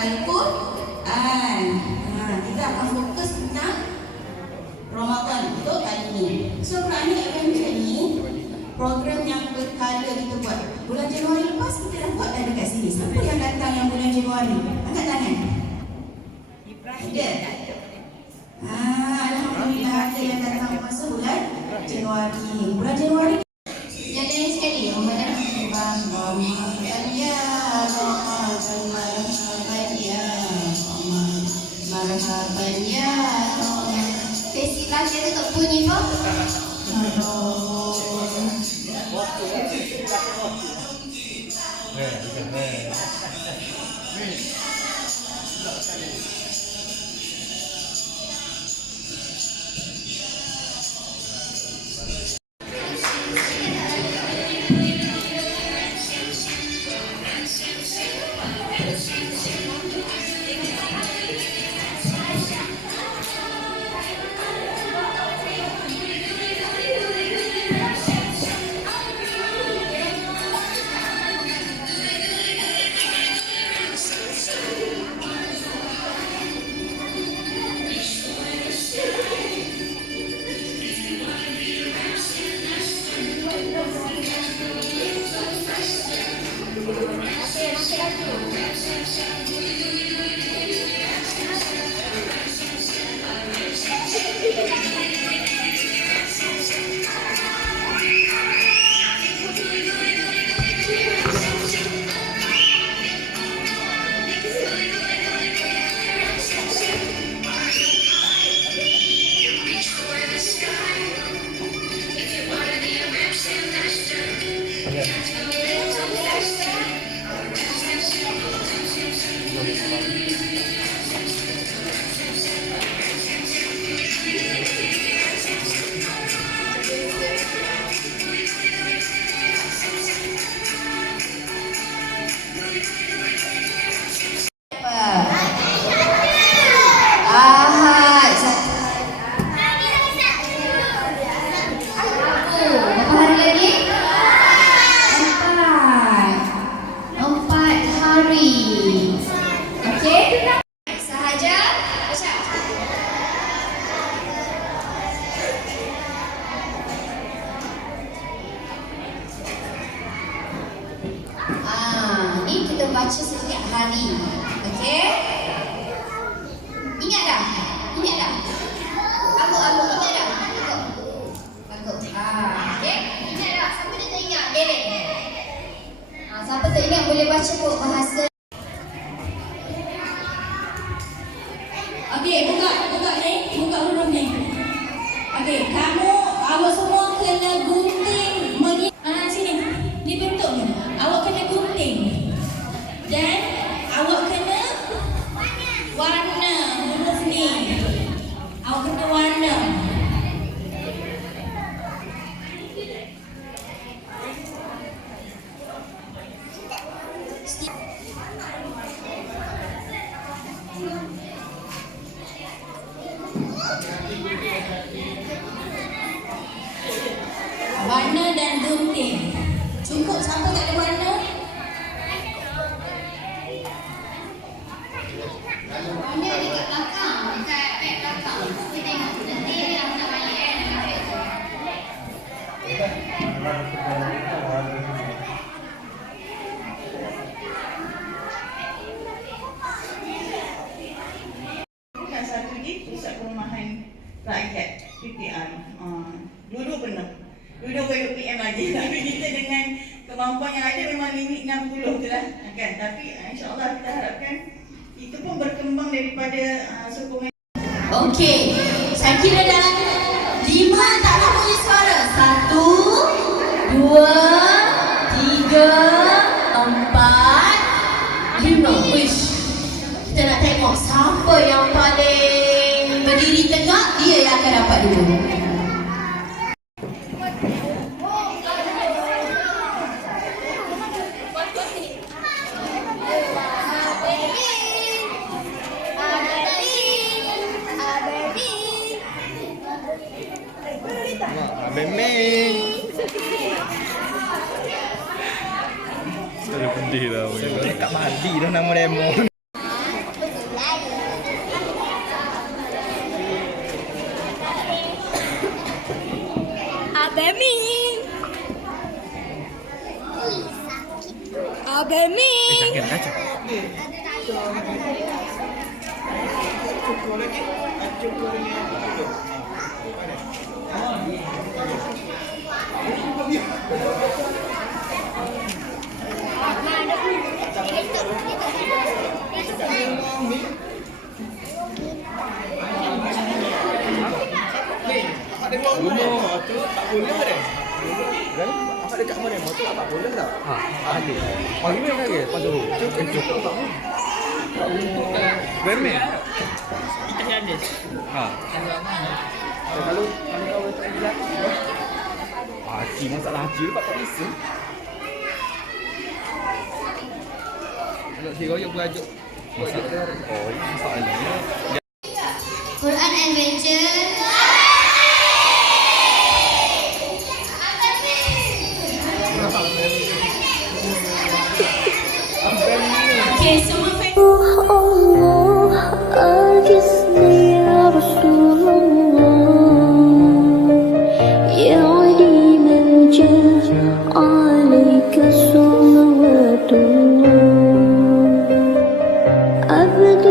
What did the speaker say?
Al-Quran. Kita akan fokus tentang Ramadan untuk kali ini. So kerana event ni program yang berkala kita buat. Bulan Januari lepas kita dah buat dah dekat sini. Siapa yang datang yang bulan Januari? Angkat tangan. Ada? Alhamdulillah ada yang datang masa bulan Januari. Bulan Januari yang lain sekali. Ramadan marhaban ya. Festival kita tak bunyi apa? Baca setiap hari. Okey? Ingat dah? Ingat dah? Aku ingat dah? Aku. Okey? Ingat dah? Siapa dia tak ingat? Derek. Siapa tak ingat boleh baca kok bahasa. Okey, buka ni. Buka huruf ni. Okey, awak semua kena gunting sini. Ni bentuk ni. Awak kena gunting. Dan awak kena warna huruf ni. Awak kena warna. Warna dan gunting. Cukup siapa tak ada warna? Warna dekat belakang, dekat beg belakang. Kita tengok nanti yang nak balik Yang satu di Pusat Perumahan Rakyat PPR. Dulu pernah. Dulu baru PM lagi. Tapi kita dengan kemampuan kemampuan yang ada memang limit 60 tu lah kan. Tapi insyaAllah kita harapkan itu pun berkembang daripada sokongan. Okey, saya kira dalam 5 tak nak bunyi suara. 1, 2, 3, 4, 5. Wish. Kita nak tengok siapa yang paling berdiri tegak, dia yang akan dapat dulu. Memeng. Ada pedih lah. Saya kat mandi dah nama demo. Abemi. Abemi. Sakit aja. Rumah tu tak boleh deh. Kan? Apa dekat mana motor tak boleh tak? Ha, ada. Oh, ini mana ke? Pas tu. Cukup tak mau. Memeng. Kita ada. Ha. Kalau kau tak lihat. Haji masalah haji dapat tak bisa. Kalau si royak berajuk. Oh, ini masalahnya. Quran Adventure. Okey, semua الله أجسني يا رسول الله يا عليم الجاه عليك صلوات الله عبد